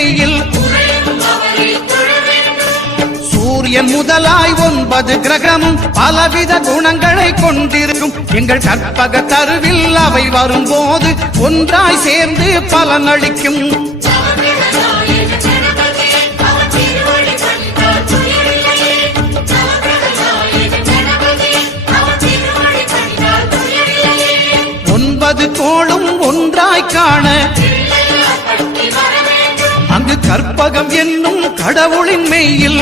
மெய்யில் சூரியன் முதலாய் 9 கிரகமும் பலவித குணங்களை கொண்டிருக்கும் எங்கள் கற்பக தருவில் அவை வரும்போது ஒன்றாய் சேர்ந்து பலனளிக்கும். கோளும் ஒன்றாய் காண அங்கு கற்பகம் என்னும் கடவுளின் மெய்யில்